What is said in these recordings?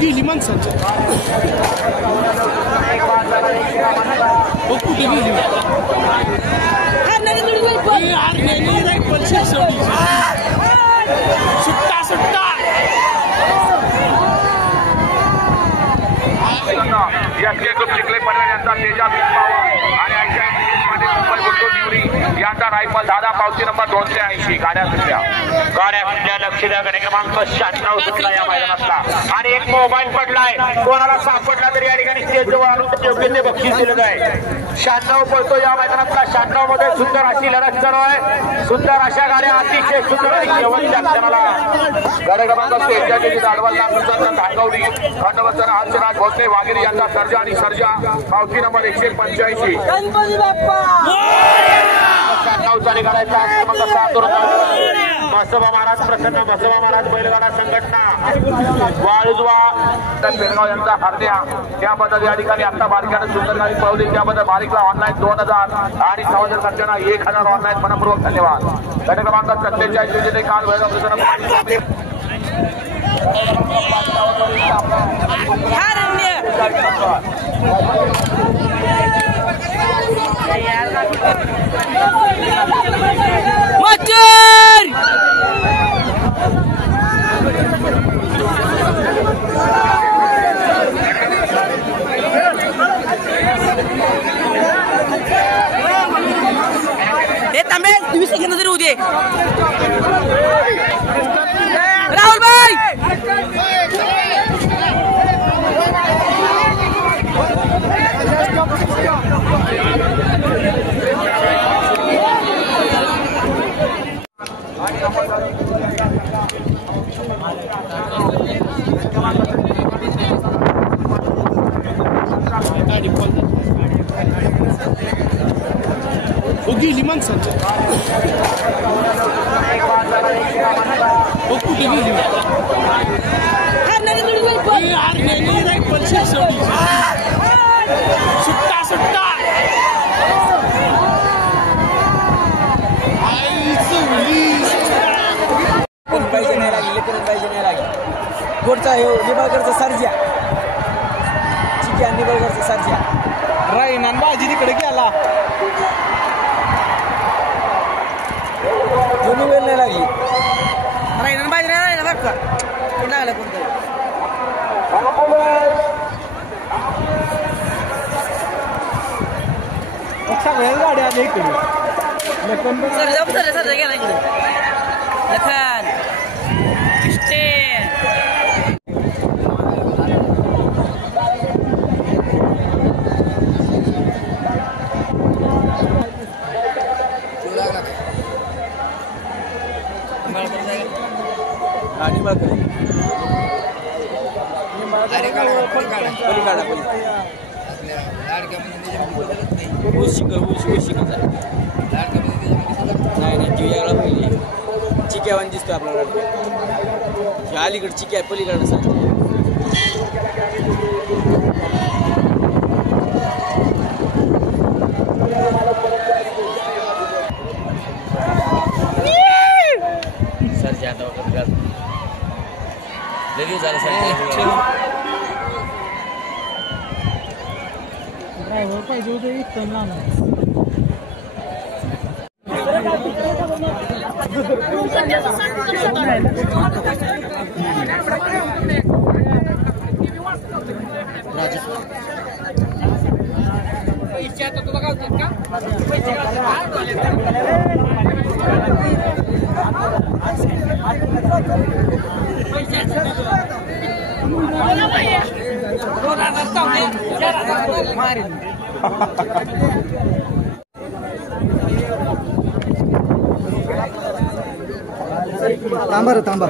गेली माणसांच्या सुट्टा सुट्टा चिखले पडणार यांचा तेजा आणि यांचा रायफल दादा पावती नंबर 280 गाड्या सुटल्या लक्ष द्या गाडी क्रमांक 96 सुटला या मैदानातला आणि एक मोबाईल पडलाय कोणाला सापडला तरी या ठिकाणी स्टेज जवळ आणून योग्य ते बक्षीस दिलं जाईल 96 पळतो या मैदानातला 96 मध्ये सुंदर अशी लढत चालू आहे सुंदर अशा गाड्या अतिशय सुंदर आणि शेवटच्या क्षणाला गाडी क्रमांक 41 आडवाला धानगवडी खंडवंतर हर्षराज भोसले वाघेरी यांचा सर्जा आणि सर्जा पावती नंबर 185 गणपती बाप्पा 96 चाली करायचा क्रमांक 7 बसवा महाराज प्रसन्न बसवा महाराज बैलगाडा संघटना वाळुजवा पेरगाव यांचा हरद्या त्याबद्दल या ठिकाणी आता बारक्यानं सुंदर गाडी पळवली त्याबद्दल बारीकला ऑनलाईन 2000 आणि सावंतर खर्चांना 1000 ऑनलाईन मनपूर्वक धन्यवाद गट क्रमांक 47 योजने काल राहुल भाई गेली माणसांच्या कुठे गेली सुट्टा सुट्टा पाहिजे नाही लागली लेकरच पाहिजे नाही लागली गोडचा हे निबाळकरचा सर्जा चिक्या निबाळकरचा सर्जा राईनान बाजी तिकडे गेला दोन्ही वेळ नाही लागली राईनान बाजी नाही लागला बघ का कोण लागला कोणतरी सगळ्या गाड्या आल्या इकडे सर्जा गेला इकडे लखन चिक्यावानी दिसतो आपल्याला अलीकडे चिक्या पलीकडे सर जाता वगैरे लगेच झालं सर ड्रायव्हर पाहिजे होते इथं लहान तांबा रे तांबा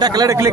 ढकला ढकले